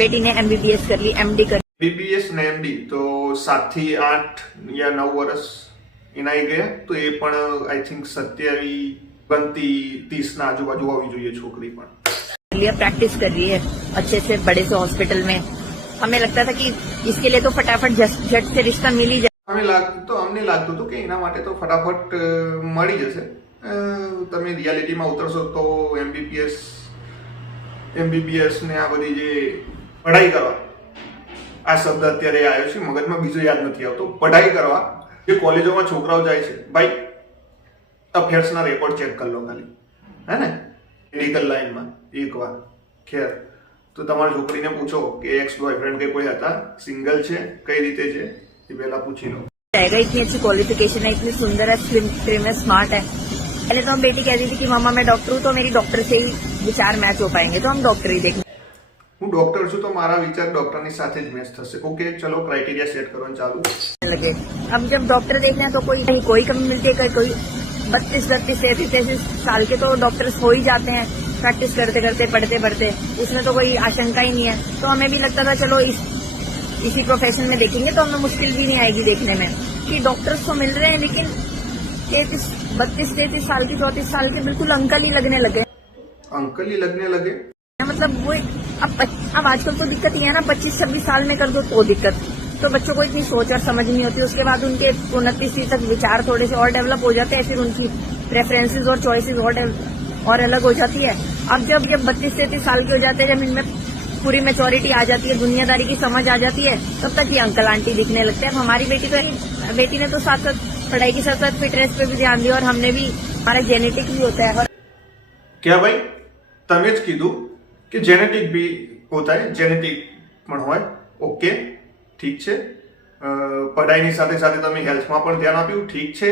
बेटी ने MBBS कर ली, MD कर BBS ને MD તો 7 થી 8 યા 9 વર્ષ એનાઈ ગયા તો એ પણ આઈ થિંક 27 બનતી 30 ના આજુબાજુ હોવી જોઈએ છોકરી પણ लिया, प्रैक्टिस कर रही है अच्छे से बड़े से हॉस्पिटल में। हमें लगता था कि इसके लिए तो फटाफट झट से रिश्ता मिल ही जाए। અમને લાગતું હતું કે એના માટે તો ફટાફટ મળી જશે। તમે રિયાલિટીમાં ઉતરશો તો MBBS ને આ બધી જે પઢાઈ કરવા, આ શબ્દ અત્યારે આવ્યો છે મગજમાં, બીજો યાદ નથી આવતો, પઢાઈ કરવા જે કોલેજોમાં છોકરાઓ જાય છે, ભાઈ અફેર્સના રેકોર્ડ ચેક કરી લો ખાલી, હે ને, મેડિકલ લાઈનમાં એકવાર ખેર તો તમારી છોકરીને પૂછો કે એક્સ બોયફ્રેન્ડ કે કોઈ હતા, સિંગલ છે, કઈ રીતે છે, એ પહેલા पूछी लो। इतनी अच्छी क्वालिफिकेशन है, इतनी सुंदर है, स्लिम है, स्मार्ट है। पहले तो हम बेटी कहती थी कि मामा मैं डॉक्टर हूँ, तो मेरी डॉक्टर से ही विचार मैच हो पाएंगे, तो हम डॉक्टर ही देखेंगे। હું ડોક્ટર છું તો મારા વિચાર ડોક્ટરની સાથે જ મેચ થશે। ઓકે ચલો ક્રાઇટેરિયા સેટ કરવાનું ચાલુ लगे अब जब डॉक्टर देखना है तो कोई कमी मिलती है, कोई 32-33 साल के तो डॉक्टर्स हो ही जाते हैं प्रैक्टिस करते करते पढ़ते, उसमें तो कोई आशंका ही नहीं है। तो हमें भी लगता था चलो इसी प्रोफेशन में देखेंगे तो हमें मुश्किल भी नहीं आएगी देखने में कि डॉक्टर्स तो मिल रहे हैं, लेकिन 32-33 साल के 34 साल के बिल्कुल अंकल ही लगने लगे। मतलब वो अब आजकल तो दिक्कत ये है ना, 25-26 साल में कर दो तो दिक्कत, तो बच्चों को इतनी सोच और समझ नहीं होती। उसके बाद उनके 29 तक विचार थोड़े से और डेवलप हो जाते हैं, फिर उनकी प्रेफरेंसेस और चॉइसेस और अलग हो जाती है। अब जब 32-33 साल के हो जाते हैं, जब इनमें पूरी मेच्योरिटी आ जाती है, दुनियादारी की समझ आ जाती है, तब तक ये अंकल आंटी दिखने लगते हैं। हमारी बेटी ने तो साथ साथ पढ़ाई के साथ साथ फिटनेस पे भी ध्यान दिया, और हमने भी, हमारा जेनेटिक भी होता है। क्या भाई તમે જ કીધું કે જેનેટિક બી હોતા है, જેનેટિક પણ હોય, ઓકે ઠીક છે। પઢાઈની સાથે સાથે તમે હેલ્થમાં પણ ધ્યાન આપ્યું, ઠીક છે।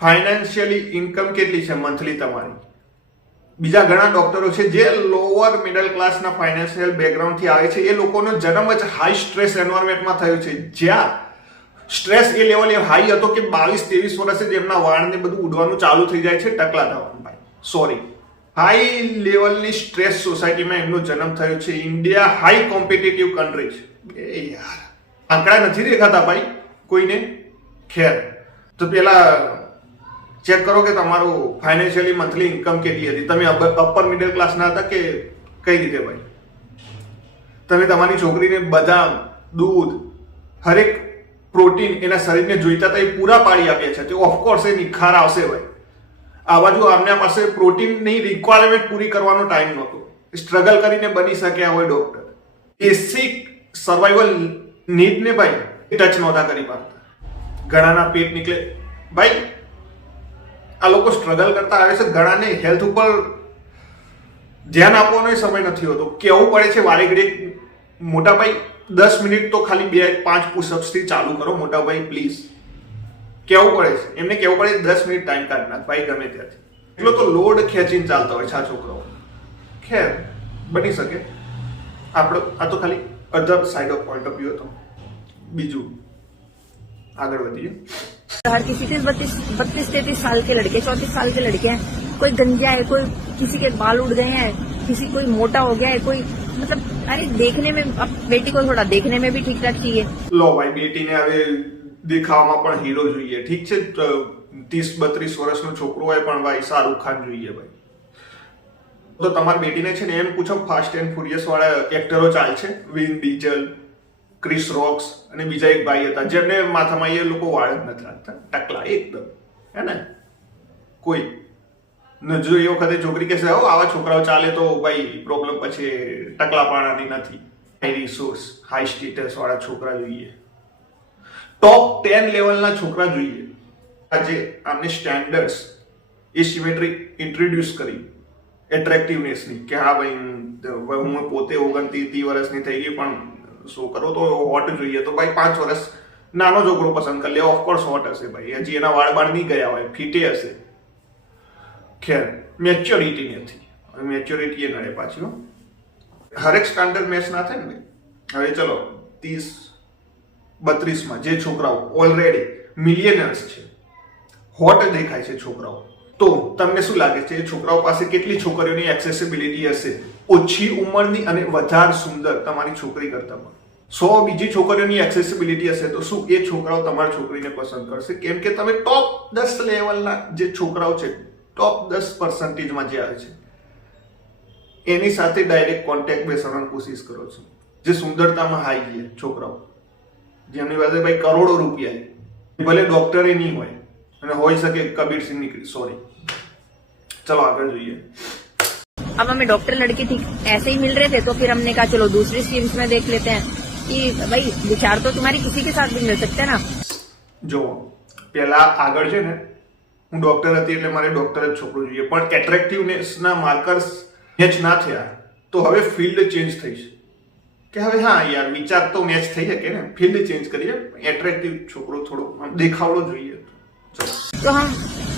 ફાઇનાન્શિયલી ઇન્કમ કેટલી છે મંથલી તમારી? બીજા ઘણા ડોક્ટરો છે જે લોઅર મિડલ ક્લાસના ફાઇનાન્શિયલ બેકગ્રાઉન્ડથી આવે છે, એ લોકોનો જન્મ જ હાઈ સ્ટ્રેસ એન્વાયરમેન્ટમાં થયો છે, જ્યાં સ્ટ્રેસ એ લેવલ હાઈ હતો કે 22-23 વર્ષે જ એમના વાળને બધું ઉડવાનું ચાલુ થઈ જાય છે, ટકલા થવાનું। ભાઈ સોરી, હાઈ લેવલની સ્ટ્રેસ સોસાયટીમાં એમનો જન્મ થયો છે। ઇન્ડિયા હાઈ કોમ્પિટિટિવ કન્ટ્રી છે। એ યાર આંકડા નથી દેખાતા ભાઈ કોઈને। ખેર તો પેલા ચેક કરો કે તમારું ફાઇનાન્શિયલી મંથલી ઇન્કમ કેટલી હતી, તમે અપર મિડલ ક્લાસના હતા કે કઈ રીતે ભાઈ? તમે તમારી છોકરીને બદામ, દૂધ, હરેક પ્રોટીન એના શરીરને જોઈતા હતા એ પૂરા પાડી આપ્યા છે, તો ઓફકોર્સ એ નિખાર આવશે ભાઈ। આ બાજુ આમના પાસે પ્રોટીનની રિક્વાયરમેન્ટ પૂરી કરવાનો ટાઈમ નહોતો, સ્ટ્રગલ કરીને બની શક્યા હોય ડોક્ટર, બેસિક સર્વાઈવલ નીડને ભાઈ ટચ નહોતા કરી પાડતા। ઘણાના પેટ નીકળે ભાઈ, આ લોકો સ્ટ્રગલ કરતા આવે છે, ઘણાને હેલ્થ ઉપર ધ્યાન આપવાનો સમય નથી હોતો, કેવું પડે છે વારે ઘડીએ, મોટા ભાઈ 10 મિનિટ તો ખાલી 2-5 પુશઅપ્સ થી ચાલુ કરો મોટા ભાઈ પ્લીઝ, કેવું પડે છે એમને, કેવું પડે 10 મિનિટ ટાઈમ કાઢ નાખ ભાઈ ગમે ત્યાંથી। એટલો તો લોડ ખેંચીને ચાલતા હોય છે આ છોકરાઓ। ખેર બની શકે, આપણો આ તો ખાલી અધર side of point of view હતો। બીજું આગળ વધીએ। हर किसी के 32-33 साल के लड़के, 34 साल के लड़के हैं, कोई गंजा है, कोई किसी के बाल उड़ गए हैं, कोई मोटा हो गया है, कोई मतलब अरे देखने में, अब बेटी को थोड़ा देखने में भी ठीक ठाक चाहिए। लो भाई बेटीने હવે દેખાવામાં પણ હીરો જોઈએ, ઠીક છે, 30-32 વર્ષનો છોકરો હોય પણ ભાઈ શાહરુખ ખાન જોઈએ ભાઈ। તો તમારી બેટીને છે ને એમ પૂછો, ફાસ્ટ એન્ડ ફ્યુરિયસ વાળા એક્ટરો ચાલે છે, વિન ડીઝલ, ક્રિસ રોક્સ અને બીજા એક ભાઈ હતા જેમને માથામાં એ લોકો વાળ જ નથી રાખતા, ટકલા એકદમ, હે ને। કોઈ જો એ વખતે છોકરી કહેશે હો આવા છોકરાઓ ચાલે તો ભાઈ પ્રોબ્લેમ પછી ટકલા પાણાની નથી, હાઈ રિસોર્સ હાઈ સ્ટેટસ વાળા છોકરા જોઈએ, ટોપ 10 લેવલના છોકરા જોઈએ। આજે આમને સ્ટેન્ડર્ડ્સ એ સિમેટ્રી ઇન્ટ્રોડ્યુસ કરી એટ્રેક્ટિવનેસની કે હા ભાઈ હું પોતે 29-30 વર્ષની થઈ ગઈ પણ છોકરો તો હોટ જોઈએ, તો ભાઈ 5 વર્ષ નાનો છોકરો પસંદ કરી લે, ઓફકોર્સ હોટ હશે ભાઈ, હજી એના વાળ બાળ નહીં ગયા હોય, ફીટે હશે। ખેર મેચ્યોરિટી નથી, મેચ્યોરિટી એ નડે પાછી। હરેક સ્ટાન્ડર્ડ મેચ ના થાય ને ભાઈ। હવે ચલો 30-32 માં જે છોકરાઓ ઓલરેડી મિલિયનર્સ છે, હોટ દેખાય છે છોકરાઓ, તો તમને શું લાગે છે એ છોકરાઓ પાસે કેટલી છોકરીઓની એક્સેસિબિલિટી હશે ઓછી ઉંમરની અને વધારે સુંદર તમારી છોકરી કરતા પણ 100 બીજી છોકરીઓની એક્સેસિબિલિટી હશે તો શું એ છોકરાઓ તમારી છોકરીને પસંદ કરશે? કેમ કે તમે ટોપ 10 લેવલના જે છોકરાઓ છે, ટોપ 10% જે આવે છે એની સાથે ડાયરેક્ટ કોન્ટેક્ટ બેસવાની કોશિશ કરો છો, જે સુંદરતામાં હાઈ છે છોકરાઓ, જેમની પાસે ભાઈ કરોડો રૂપિયા છે, ભલે ડોક્ટરે નહીં હોય અને હોઈ શકે કબીર સિંહ નીકળી, સોરી, चलो आगे જોઈએ। अब हमें डॉक्टर लड़के ठीक ऐसे ही मिल रहे थे तो फिर हमने कहा चलो दूसरी स्ट्रीम्स में देख लेते हैं कि भाई विचार तो तुम्हारी किसी के साथ भी मिल सकते हैं ना। જો પેલા આગળ છે ને હું ડોક્ટર હતી એટલે મારે ડોક્ટર જ છોકરો જોઈએ, પણ એટ્રેક્ટિવનેસના માર્કર્સ મેચ ના થયા તો હવે ફિલ્ડ ચેન્જ થઈ છે કે હવે હા યાર વિચાર તો મેચ થઈ શકે ને, ફિલ્ડ ચેન્જ કરીએ, એટ્રેક્ટિવ છોકરો થોડો દેખાવડો જોઈએ। तो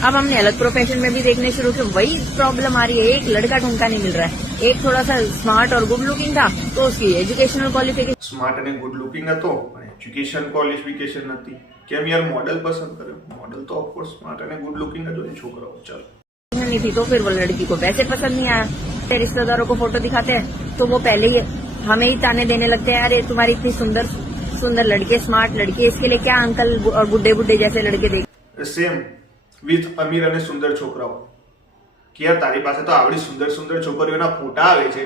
अब हमने अलग प्रोफेशन में भी देखने शुरू किया, वही प्रॉब्लम आ रही है, एक लड़का ढूंढा नहीं मिल रहा है, एक थोड़ा सा स्मार्ट और गुड लुकिंग था तो उसकी एजुकेशनल क्वालिफिकेशन સ્માર્ટ અને ગુડ લુકિંગ હતો પણ એજ્યુકેશન ક્વોલિફિકેશન નથી, કેમ યાર મોડલ પસંદ કર્યો? મોડલ તો ઓફકોર્સ સ્માર્ટ અને ગુડ લુકિંગ જ હોય છોકરાઓ। ચાલો नहीं थी तो फिर वो लड़की को वैसे पसंद नहीं आया, फिर रिश्तेदारों को फोटो दिखाते हैं तो वो पहले ही हमें ही ताने देने लगते हैं, अरे तुम्हारी इतनी सुंदर सुंदर लड़के, स्मार्ट लड़के, इसके लिए क्या अंकल और बुड्ढे बुड्ढे जैसे लड़के देख। સેમ વિથ અમીર અને સુંદર છોકરાઓ કે યાર તારી પાસે તો આવડી સુંદર સુંદર છોકરીઓના ફોટા આવે છે,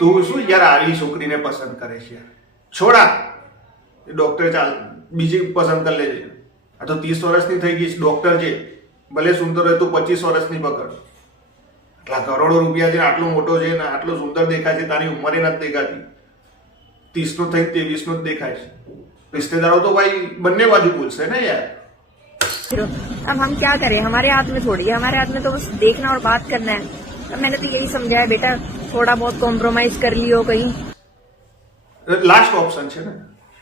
તું શું યાર આવી છોકરીને પસંદ કરે છે? યાર છોડા, ડોક્ટર ચાલ બીજી પસંદ કરી લેજે, આ તો 30 વર્ષની થઈ ગઈ ડોક્ટર છે, ભલે સુંદર હોય તું 25 વર્ષની પકડ, આટલા કરોડો રૂપિયા છે, આટલો મોટો છે ને આટલો સુંદર દેખાય છે, તારી ઉંમરે નથી દેખાતી, 30 નો થઈ 23 નો જ દેખાય છે। रिश्तेदारों तो भाई બંને બાજુ બોલશે ને યાર। अब हम क्या करें, हमारे हाथ में थोड़ी है, हमारे हाथ में तो बस देखना और बात करना है। अब मैंने तो यही समझा है बेटा थोड़ा बहुत कॉम्प्रोमाइज कर लियो कहीं। લાસ્ટ ઓપ્શન છે ને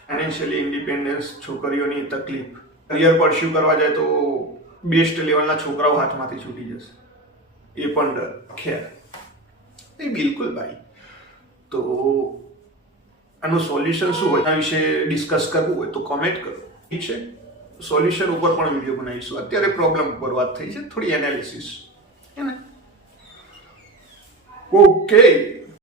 ફાઇનાન્શિયલી ઇન્ડિપેન્ડન્સ, છોકરીઓની તકલીફ, કરિયર પરસ્યુ કરવા જાય તો બેસ્ટ લેવલના છોકરાઓ હાથમાંથી છૂટી જશે, એ પણ ડર। ખેર એ બિલકુલ ભાઈ, તો આનું સોલ્યુશન શું હોય, આ વિશે ડિસ્કસ કરવું હોય તો કોમેન્ટ કરો, ઠીક છે? સોલ્યુશન ઉપર પણ વિડીયો બનાવીશું, અત્યારે પ્રોબ્લેમ ઉપર વાત થઈ છે, થોડી એનાલિસિસ હે ને। ઓકે।